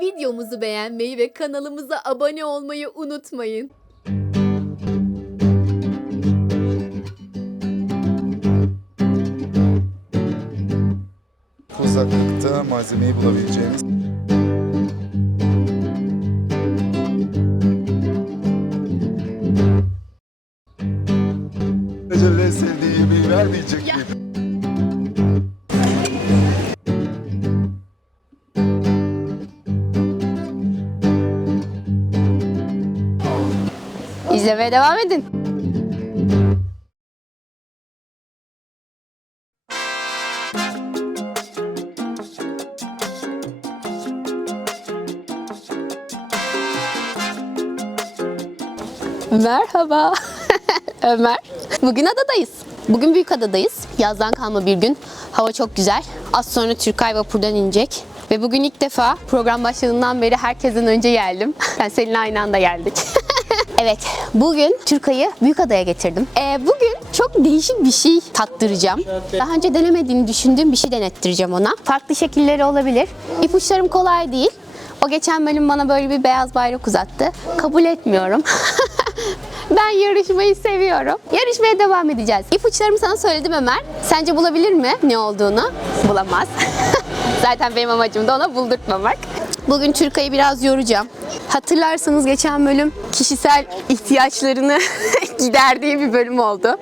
Videomuzu beğenmeyi ve kanalımıza abone olmayı unutmayın. Uzaklıkta malzemeyi bulabileceğimiz İzlemeye devam edin. Merhaba. Ömer. Bugün adadayız. Bugün büyük adadayız. Yazdan kalma bir gün. Hava çok güzel. Az sonra Türkay vapurdan inecek. Ve bugün ilk defa program başladığından beri herkesten önce geldim. Ben seninle aynı anda geldik. Evet, bugün Türkay'ı Büyükada'ya getirdim. Ee, bugün çok değişik bir şey tattıracağım. Daha önce denemediğini düşündüğüm bir şey denettireceğim ona. Farklı şekilleri olabilir. İpuçlarım kolay değil. O geçen bölüm bana böyle bir beyaz bayrak uzattı. Kabul etmiyorum. ben yarışmayı seviyorum. Yarışmaya devam edeceğiz. İpuçlarımı sana söyledim Ömer. Sence bulabilir mi ne olduğunu? Bulamaz. Zaten benim amacım da ona buldurtmamak. Bugün Türkay'ı biraz yoracağım. Hatırlarsanız geçen bölüm kişisel ihtiyaçlarını giderdiği bir bölüm oldu.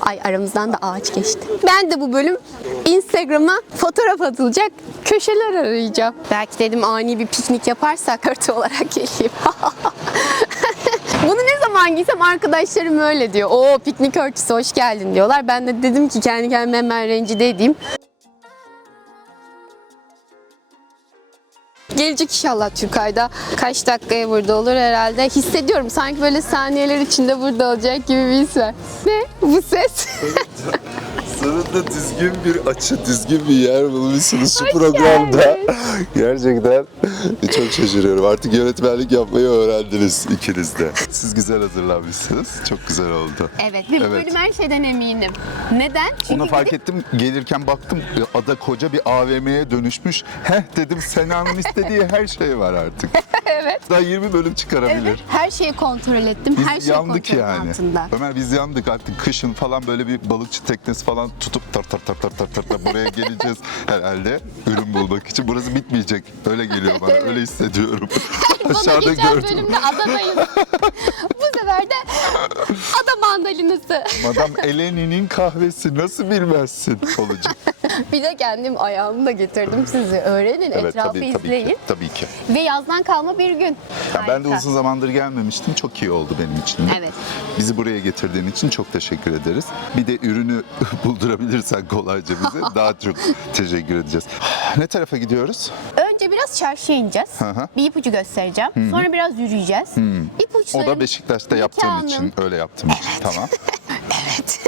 Ay aramızdan da ağaç geçti. Ben de bu bölüm Instagram'a fotoğraf atılacak köşeler arayacağım. Belki dedim ani bir piknik yaparsak örtü olarak geleyim. Bunu ne zaman giysem arkadaşlarım öyle diyor. Oo piknik örtüsü hoş geldin diyorlar. Ben de dedim ki kendi kendime hemen rencide edeyim. Gelecek inşallah Türkay'da. Kaç dakikaya burada olur herhalde. Hissediyorum sanki böyle saniyeler içinde burada olacak gibi bir his var. Ne? Bu ses? Sonunda düzgün bir açı, düzgün bir yer bulmuşsunuz şu Hoş programda. Gerçekten çok şaşırıyorum. Artık yönetmenlik yapmayı öğrendiniz ikiniz de. Siz güzel hazırlanmışsınız. Çok güzel oldu. evet ve bu Evet. bölüm her şeyden eminim. Neden? Çünkü Ona fark ettim gelirken baktım e, ada koca bir AVM'ye dönüşmüş. Heh dedim Sena'nın istediği her şey var artık. evet. Daha 20 bölüm çıkarabilir. Evet, her şeyi kontrol ettim. Biz her şey yandık yani. altında. Ömer biz yandık artık kışın falan böyle bir balıkçı teknesi falan tutup tar tar tar tar tar tar, tar buraya geleceğiz herhalde ürün bulmak için. Burası bitmeyecek. Öyle geliyor bana. Öyle hissediyorum. Bana Aşağıda geçen gördüm. bölümde adadayız. bu sefer de ada mandalinası. Madam Eleni'nin kahvesi nasıl bilmezsin olacak. bir de kendim ayağımı da getirdim sizi. Öğrenin, etrafı izleyin. ki. Tabii ki. Ve yazdan kalma bir gün. Ya ben de Harika. uzun zamandır gelmemiştim. Çok iyi oldu benim için. de. Evet. Bizi buraya getirdiğin için çok teşekkür ederiz. Bir de ürünü buldurabilirsen kolayca bize daha çok teşekkür edeceğiz. Ne tarafa gidiyoruz? Önce biraz çarşıya ineceğiz. hı. Bir ipucu göstereceğim. Sonra biraz yürüyeceğiz. O İpuçlarım... da Beşiktaş'ta yaptığım için öyle yaptığım için. Tamam. Evet.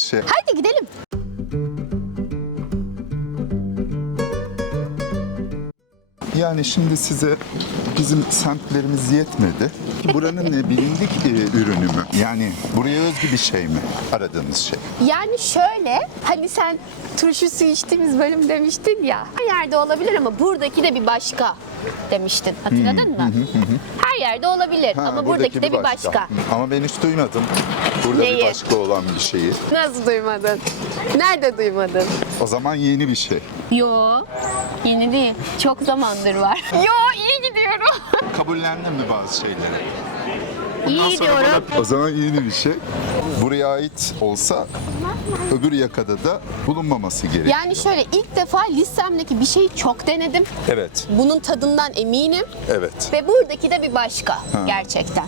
Şey, Haydi gidelim. Yani şimdi size bizim semtlerimiz yetmedi. Buranın ne bilindik e, ürünü mü? Yani buraya özgü bir şey mi aradığınız şey? Yani şöyle, hani sen turşu suyu içtiğimiz bölüm demiştin ya. Her yerde olabilir ama buradaki de bir başka demiştin. Hatırladın mı? Her yerde olabilir Ha, ama buradaki de bir başka. Ama ben hiç duymadım. Burada Neyi? bir başka olan bir şeyi. Nasıl duymadın? Nerede duymadın? O zaman yeni bir şey. Yo, yeni değil. Çok zamandır var. Yo, iyi gidiyorum. Kabullendin mi bazı şeyleri? iyi gidiyorum. O zaman yeni bir şey. Buraya ait olsa öbür yakada da bulunmaması gerekiyor. Yani şöyle ilk defa listemdeki bir şeyi çok denedim. Evet, Bunun tadından eminim evet. ve buradaki de bir başka gerçekten.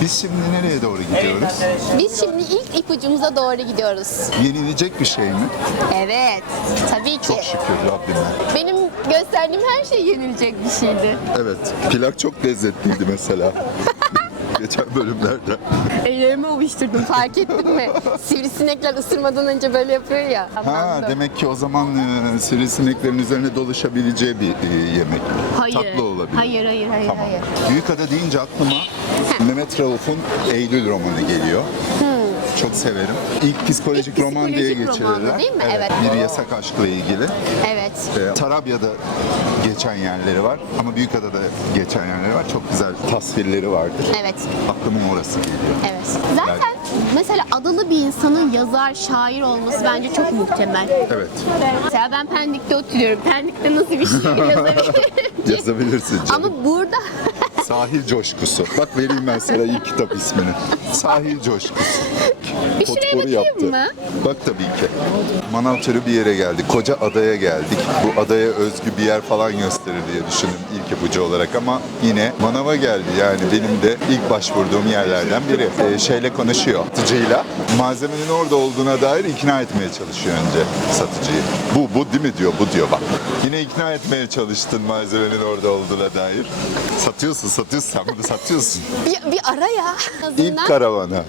Biz şimdi nereye doğru gidiyoruz? Biz şimdi ilk ipucumuza doğru gidiyoruz. Yenilecek bir şey mi? Evet, tabii ki. Çok şükür Rabbime. Benim gösterdiğim her şey yenilecek bir şeydi. Evet, plak çok lezzetliydi mesela. Geçen bölümlerde. Ellerimi ovuşturdum fark ettin mi? Sivrisinekler ısırmadan önce böyle yapıyor ya. Ha, demek ki o zaman e, sivrisineklerin üzerine dolaşabileceği bir e, yemek. Hayır. Tatlı olabilir. Hayır, hayır, hayır, Tamam. hayır. Büyükada deyince aklıma Mehmet Rauf'un Eylül romanı geliyor. Çok severim. İlk psikolojik İlk roman diye psikolojik romanı geçirirler. değil mi? Evet. Bir yasak aşkla ilgili. Evet. Ee, Tarabya'da geçen yerleri var ama Büyükada'da geçen yerleri var. Çok güzel tasvirleri vardır. Evet. Aklımın orası geliyor. Evet. Zaten mesela adalı bir insanın yazar, şair olması bence çok muhtemel. Evet. Mesela ben Pendik'te oturuyorum. Pendik'te nasıl bir şey yazabilirim? Yazabilirsin canım. Ama burada Sahil Coşkusu. Bak vereyim ben sana ilk kitap ismini. Sahil Coşkusu. bir şuraya bakayım yaptı. mı? Bak tabii ki. Manav türü bir yere geldik. Koca adaya geldik. Bu adaya özgü bir yer falan gösterir diye düşündüm ilk ipucu olarak ama yine manava geldi. Yani benim de ilk başvurduğum yerlerden biri. Ee, şeyle konuşuyor. Satıcıyla. Malzemenin orada olduğuna dair ikna etmeye çalışıyor önce satıcıyı. Bu, bu değil mi diyor, bu diyor bak. Yine ikna etmeye çalıştın malzemenin orada olduğuna dair. Satıyorsun, satıyorsun. Sen bunu satıyorsun. Bir, bir ara ya. En İlk karavana.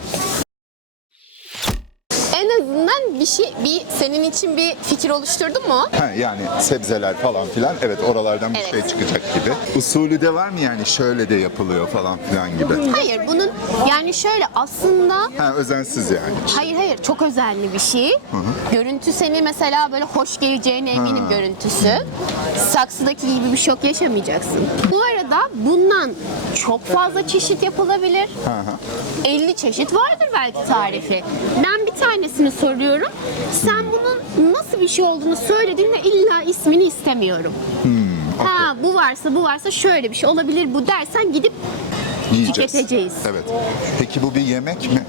En azından bir şey, bir senin için bir fikir oluşturdun mu? Ha, yani sebzeler falan filan evet oralardan bir Evet. şey çıkacak gibi. Usulü de var mı yani şöyle de yapılıyor falan filan gibi. Hayır, bunun yani şöyle aslında Ha özensiz yani. Hayır hayır çok özenli bir şey. Görüntü seni mesela böyle hoş geleceğine eminim görüntüsü. Saksıdaki gibi bir şok yaşamayacaksın. Bu arada bundan çok fazla çeşit yapılabilir. 50 çeşit vardır belki tarifi. Ben bir tanesini soruyorum. Sen bunun nasıl bir şey olduğunu söylediğinde illa ismini istemiyorum. Ha bu varsa bu varsa şöyle bir şey olabilir bu dersen gidip Yiyeceğiz. Tüketeceğiz. Evet. Peki bu bir yemek mi?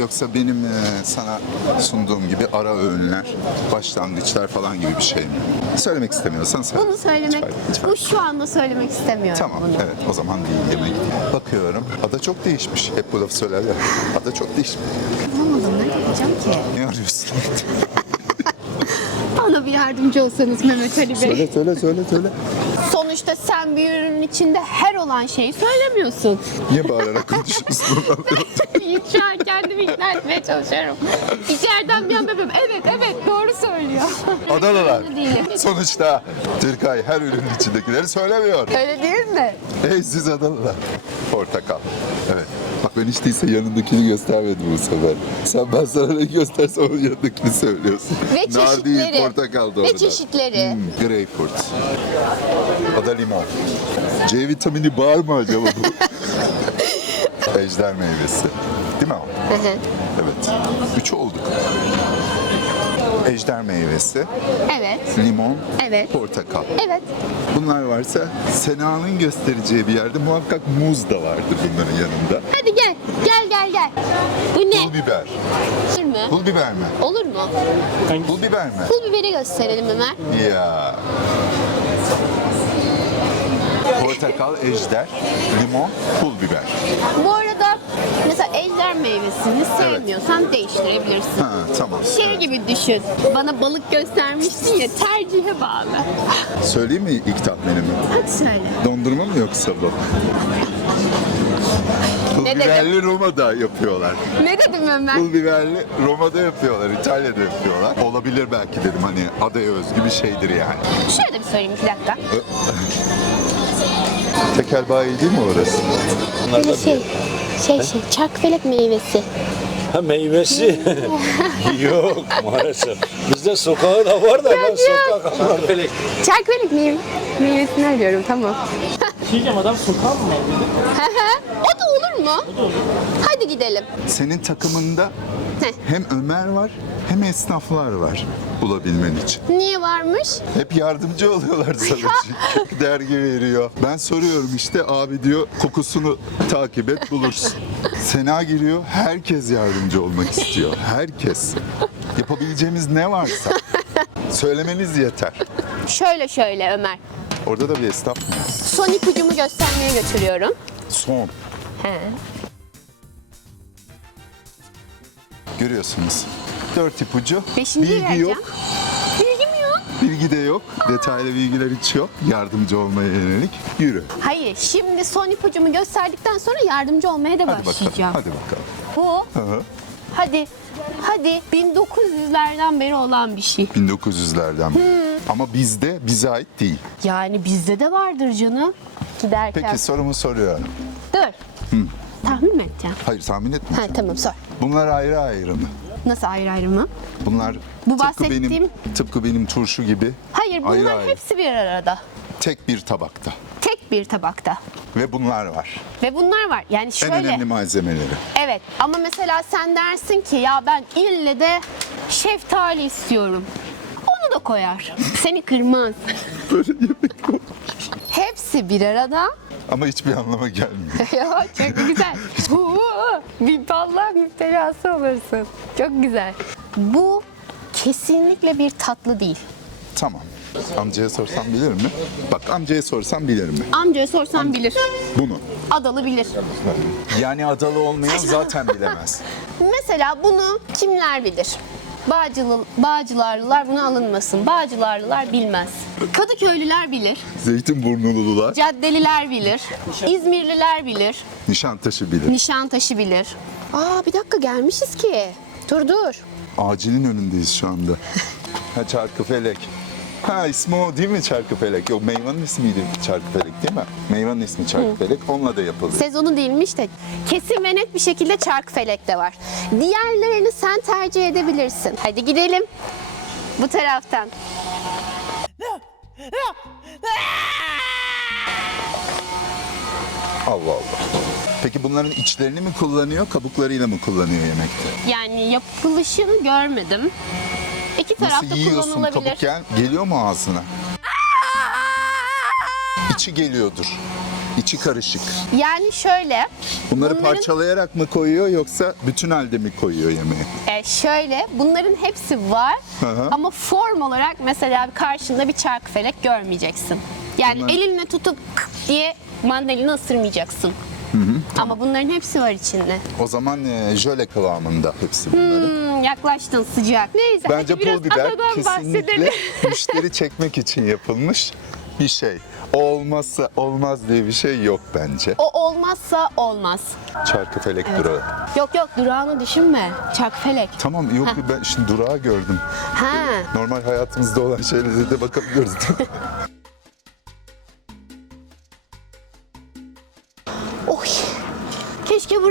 Yoksa benim e, sana sunduğum gibi ara öğünler, başlangıçlar falan gibi bir şey mi? Söylemek istemiyorsan söyle. bunu söylemek, Lütfen, lütfen. bu şu anda söylemek istemiyorum Tamam, bunu. evet o zaman değil yemek. Bakıyorum, ada çok değişmiş. Hep bu lafı söylerler. Ada çok değişmiş. Anlamadım ne diyeceğim ki? Ne arıyorsun? Bana bir yardımcı olsanız Mehmet Ali Bey. söyle, söyle, söyle, söyle. Sonuçta sen bir ürünün içinde her olan şeyi söylemiyorsun. Niye bağırarak konuşuyorsun? Şu an kendimi ikna etmeye çalışıyorum. İçeriden bir an bebeğim evet evet doğru söylüyor. Değil. Sonuçta Türkay her ürünün içindekileri söylemiyor. Öyle değil mi? Ey siz Adalılar. Portakal. Evet. Bak ben hiç değilse yanındakini göstermedim bu sefer. Sen ben sana ne göstersem onun yanındakini söylüyorsun. Ve Nar çeşitleri. portakal da Ve orada. çeşitleri. Hmm, greyfurt. Ada limon. C vitamini var mı acaba bu? Ejder meyvesi. Değil mi o? Evet. Üç olduk. Ejder meyvesi, Evet. limon, Evet. portakal. Evet. Bunlar varsa Sena'nın göstereceği bir yerde muhakkak muz da vardır bunların yanında. Hadi gel. Gel gel gel. Bu ne? Pul biber. Olur mu? Pul biber mi? Olur mu? Pul biber mi? Pul biberi gösterelim Ömer. Ya. Portakal, ejder, limon, pul biber. Bu arada mesela ejder meyvesini sevmiyorsan değiştirebilirsin. Ha tamam. Şey gibi düşün. Bana balık göstermiştin ya tercihe bağlı. Söyleyeyim mi ilk tahminimi? Hadi söyle. Dondurma mı yoksa bu? Pul Ne dedim? biberli Roma'da yapıyorlar. Ne dedim Ömer? Pul biberli Roma'da yapıyorlar, İtalya'da yapıyorlar. Olabilir belki dedim hani adaya özgü bir şeydir yani. Şöyle de bir söyleyeyim bir dakika. Tekel bayi değil mi orası? Böyle şey, şey şey, çarkfelek meyvesi. Ha meyvesi. Yok maalesef. Bizde sokağı da var da ben sokak anlamadım. Çarkfelek meyve, meyvesini arıyorum tamam. Diyeceğim adam sokağa mı mevlidi? Mu? Hadi gidelim. Senin takımında Heh. hem Ömer var hem esnaflar var bulabilmen için. Niye varmış? Hep yardımcı oluyorlar sana çünkü dergi veriyor. Ben soruyorum işte abi diyor kokusunu takip et bulursun. Sena giriyor herkes yardımcı olmak istiyor. Herkes. Yapabileceğimiz ne varsa söylemeniz yeter. Şöyle şöyle Ömer. Orada da bir esnaf mı? Son ipucumu göstermeye götürüyorum. Son. Görüyorsunuz. Dört ipucu. Beşinciyi Bilgi vereceğim. yok. Bilgim yok. Bilgi de yok. Detaylı bilgiler hiç yok. Yardımcı olmaya yönelik. Yürü. Hayır, şimdi son ipucumu gösterdikten sonra yardımcı olmaya da Hadi bakalım. başlayacağım. Hadi bakalım. Bu, Hı hı. hadi, hadi 1900'lerden beri olan bir şey. 1900'lerden beri. Ama bizde bize ait değil. Yani bizde de vardır canım. Giderken. Peki sorumu soruyorum. Dur. Tahmin mi edeceksin? Hayır tahmin etme. Ha tamam sor. Bunlar ayrı ayrı mı? Nasıl ayrı ayrı mı? Bunlar Bu tıpkı benim bahsettiğim- tıpkı benim turşu gibi Hayır bunlar ayrı ayrı. hepsi bir arada. tek bir tabakta. Tek bir tabakta. Ve bunlar var. Ve bunlar var. Yani En şöyle. önemli malzemeleri. Evet ama mesela sen dersin ki ya ben ille de şeftali istiyorum. Onu da koyar. Seni kırmaz. Böyle yemek. Hepsi bir arada. Ama hiçbir anlama gelmiyor. ya çok güzel. Bir Allah müptelası olursun. Çok güzel. Bu kesinlikle bir tatlı değil. tamam. Amcaya sorsam bilir mi? Bak amcaya sorsam bilir mi? Amcaya sorsan bilir. Bunu. Adalı bilir. Yani adalı olmayan zaten bilemez. Mesela bunu kimler bilir? Bağcılı, Bağcılarlılar buna alınmasın. Bağcılarlılar bilmez. Kadıköylüler bilir. Zeytinburnulular Caddeliler bilir. İzmirliler bilir. Nişantaşı bilir. Nişantaşı bilir. Aa bir dakika gelmişiz ki. Dur dur. Ağacının önündeyiz şu anda. Ha Çarkıfelek. Ha ismi o değil mi Çarkıfelek? Yok meyvanın ismiydi Çarkıfelek değil mi? Meyvanın ismi Çarkıfelek. Onunla da yapılıyor. Sezonu değilmiş de kesin ve net bir şekilde çarkıfelek de var. Diğerlerini sen tercih edebilirsin. Hadi gidelim. Bu taraftan. Allah Allah. Peki bunların içlerini mi kullanıyor, kabuklarıyla mı kullanıyor yemekte? Yani yapılışını görmedim. İki Nasıl tarafta yiyorsun kullanılabilir. kabuk gel, geliyor mu ağzına? İçi geliyordur. İçi karışık. Yani şöyle. Bunları bunların- parçalayarak mı koyuyor yoksa bütün halde mi koyuyor yemeğe? E, şöyle bunların hepsi var hı. ama form olarak mesela karşında bir çarkıfelek görmeyeceksin. Yani Bunlar- elinle tutup diye mandalini ısırmayacaksın. Ama bunların hepsi var içinde. O zaman e, jöle kıvamında hepsi bunların. Hmm, yaklaştın sıcak. Neyse Bence hadi biraz pul biber adadan kesinlikle bahsedelim. müşteri çekmek için yapılmış bir şey. O olmazsa olmaz diye bir şey yok bence. O olmazsa olmaz. Çarkıfelek durağı. Yok yok durağını düşünme. Çarkıfelek. Tamam yok ben şimdi durağı gördüm. Ha. Normal hayatımızda olan şeylere de bakabiliyoruz.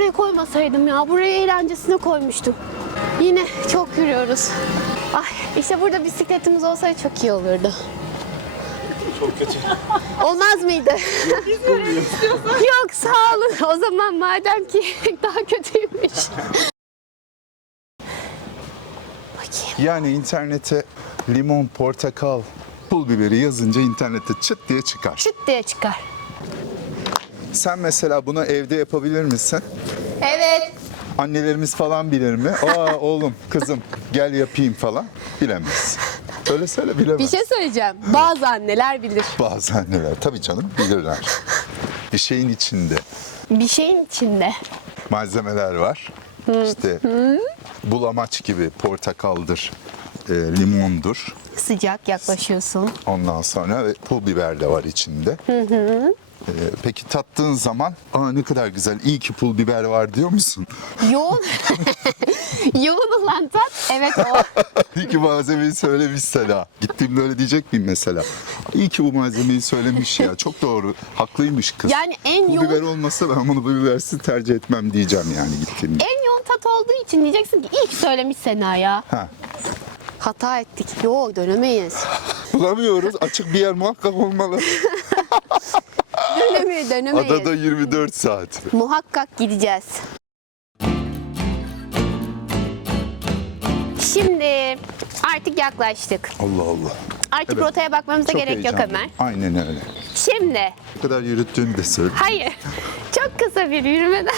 buraya koymasaydım ya. Buraya eğlencesine koymuştum. Yine çok yürüyoruz. Ay işte burada bisikletimiz olsaydı çok iyi olurdu. Çok kötü. Olmaz mıydı? Yok sağ olun. O zaman madem ki daha kötüymüş. Bakayım. yani internete limon, portakal, pul biberi yazınca internette çıt diye çıkar. Çıt diye çıkar. Sen mesela bunu evde yapabilir misin? Evet. Annelerimiz falan bilir mi? Aa oğlum, kızım gel yapayım falan. Bilemez. Öyle söyle bilemez. Bir şey söyleyeceğim. Bazı anneler bilir. Bazı anneler tabii canım bilirler. Bir şeyin içinde Bir şeyin içinde. malzemeler var. İşte bulamaç gibi portakaldır, e, limondur. Sıcak yaklaşıyorsun. Ondan sonra ve pul biber de var içinde. E, peki tattığın zaman aa ne kadar güzel iyi ki pul biber var diyor musun? Yoğun. Yoğun olan tat. Evet o. iyi ki malzemeyi söylemiş Sela. Gittiğimde öyle diyecek miyim mesela? İyi ki bu malzemeyi söylemiş ya. Çok doğru. Haklıymış kız. Yani en Pul yoğun- biber olmasa ben bunu bu bibersiz tercih etmem diyeceğim yani gittiğimde. En yoğun tat olduğu için diyeceksin ki iyi ki söylemiş Sena ya. Ha. Hata ettik. Yok dönemeyiz. Bulamıyoruz. Açık bir yer muhakkak olmalı. Dönemeyiz, dönemeyiz. Adada 24 saat. Muhakkak gideceğiz. Şimdi artık yaklaştık. Allah Allah. Artık Evet. rotaya bakmamıza Çok gerek yok heyecanlıyım. Ömer. Aynen öyle. Şimdi Bu kadar yürüttüğünü de söyle. hayır çok kısa bir yürümeden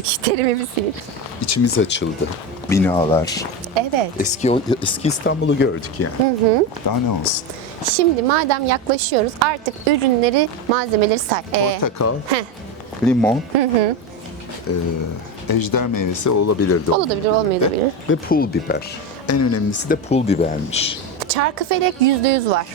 şu terimi bir sileyim. İçimiz açıldı. Binalar. Evet. Eski eski İstanbul'u gördük yani. Daha ne olsun? Şimdi madem yaklaşıyoruz artık ürünleri, malzemeleri say. Ee, Portakal, heh, limon, eee, ejder meyvesi olabilirdi. Olabilir, onun olmayabilir. Ve pul biber. En önemlisi de pul bibermiş. çarkıfelek yüzde yüz var.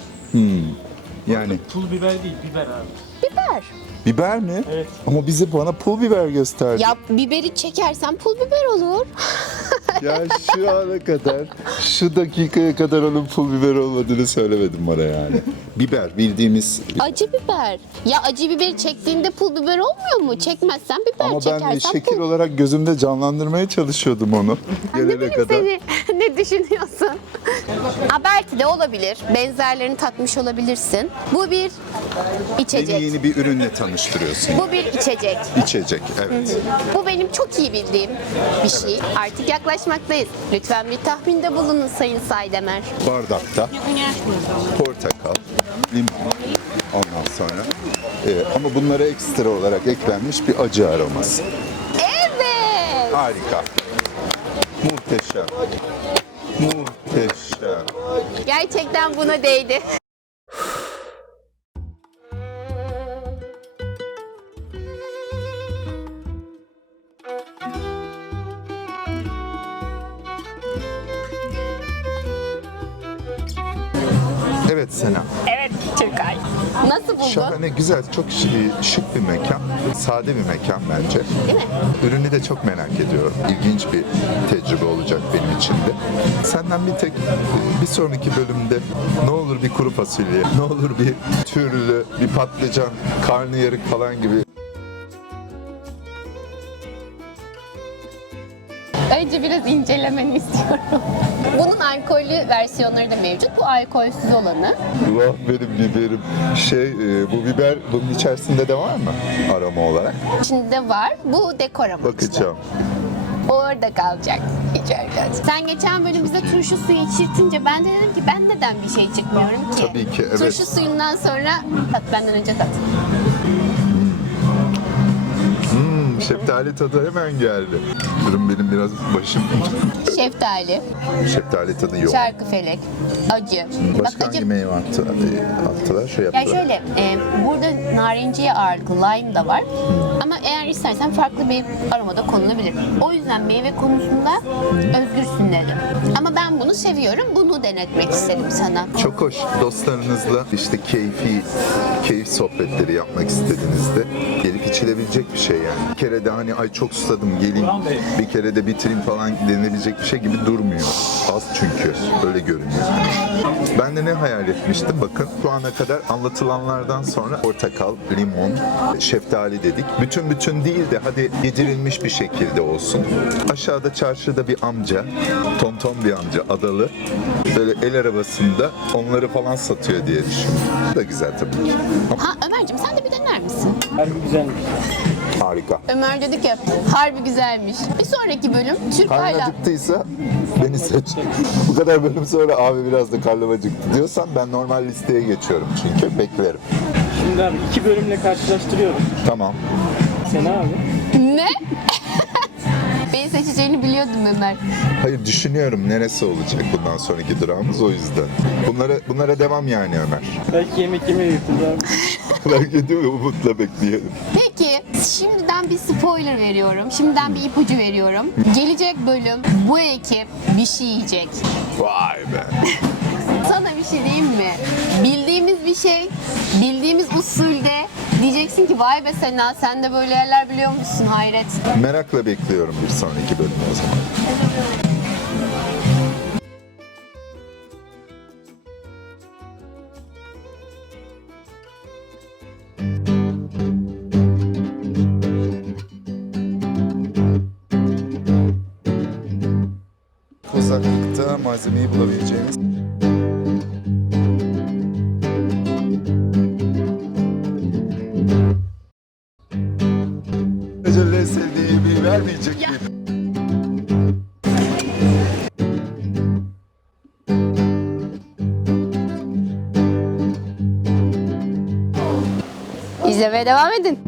Yani Pul biber değil, biber abi. Biber. biber mi? Evet. Ama bize bana pul biber gösterdi. Ya biberi çekersen pul biber olur. Ya şu ana kadar, şu dakikaya kadar onun pul biber olmadığını söylemedim bana yani. Biber bildiğimiz Acı biber. Ya acı biberi çektiğinde pul biber olmuyor mu? Çekmezsen biber ama çekersen ben şekil pul. olarak gözümde canlandırmaya çalışıyordum onu. Ne Gelene bileyim kadar. seni ne düşünüyorsun? Aberti de olabilir. Benzerlerini tatmış olabilirsin. Bu bir içecek. Beni yeni bir ürünle tanıştırıyorsun. Bu bir içecek. İçecek, evet. Bu benim çok iyi bildiğim bir şey. Artık yaklaşmaktayız. Lütfen bir tahminde bulunun Sayın Saydemer. Bardakta portakal, limon ondan sonra. Ee, ama bunlara ekstra olarak eklenmiş bir acı aroması. Evet. Harika. Muhteşem. Muhteşem. Gerçekten buna değdi. Evet Sena. Evet. Nasıl buldun? Şahane, güzel, çok şık bir mekan. Sade bir mekan bence. Değil mi? Ürünü de çok merak ediyorum. İlginç bir tecrübe olacak benim için de. Senden bir tek bir sonraki bölümde ne olur bir kuru fasulye, ne olur bir türlü, bir patlıcan, karnıyarık falan gibi Önce biraz incelemeni istiyorum. Bunun alkollü versiyonları da mevcut. Bu alkolsüz olanı. Vah benim biberim. Şey, e, bu biber bunun içerisinde de var mı aroma olarak? İçinde var. Bu dekor amaçlı. Bakacağım. Orada kalacak. İçeride. Sen geçen bölüm bize turşu suyu içirtince ben de dedim ki ben neden bir şey çıkmıyorum ki? Tabii ki, evet. Turşu suyundan sonra tat benden önce tat. Şeftali tadı hemen geldi. Ürün benim biraz başım. Şeftali, Şeftali tadı yok. çarkıfelek, acı. Başka Bak hangi acı. meyve attı, e, attılar? Şey Ya yaptılar. şöyle, e, burada narenciye ağırlıklı lime da var. Ama eğer istersen farklı bir aroma da konulabilir. O yüzden meyve konusunda özgürsün dedim. Ama ben bunu seviyorum. Bunu denetmek istedim sana. Çok hoş. Dostlarınızla işte keyfi, keyif sohbetleri yapmak istediğinizde gelip içilebilecek bir şey yani. Bir kere de hani ay çok susadım geleyim bir kere de bitireyim falan denilebilecek bir şey gibi durmuyor. Az çünkü. Öyle görünüyor. Ben de ne hayal etmiştim? Bakın şu ana kadar anlatılanlardan sonra portakal, limon, şeftali dedik. Bütün bütün değil de hadi yedirilmiş bir şekilde olsun. Aşağıda çarşıda bir amca, tonton bir amca adalı. Böyle el arabasında onları falan satıyor diye düşündüm. Bu da güzel tabii ki. Ha Ömerciğim sen de bir dener misin? Harbi güzelmiş. Harika. Ömer dedi ki harbi güzelmiş. Bir sonraki bölüm Türk Karnın hala... acıktıysa beni seç. Bu kadar bölüm sonra abi biraz da karnım acıktı diyorsan ben normal listeye geçiyorum çünkü beklerim. Şimdi abi iki bölümle karşılaştırıyorum. Tamam. Sena abi. Ne? Beni seçeceğini biliyordum Ömer. Hayır düşünüyorum neresi olacak bundan sonraki durağımız o yüzden. Bunlara bunlara devam yani Ömer. Belki yemek götürdü abi. Belki değil mi umutla bekleyelim. Peki şimdiden bir spoiler veriyorum. Şimdiden bir ipucu veriyorum. Gelecek bölüm bu ekip bir şey yiyecek. Vay be. Sana bir şey diyeyim mi? Bildiğimiz bir şey, bildiğimiz usulde diyeceksin ki vay be Sena sen de böyle yerler biliyor musun hayret. Merakla bekliyorum bir sonraki bölümü o zaman. Uzaklıkta malzemeyi bulabileceğiniz İzlemeye devam edin.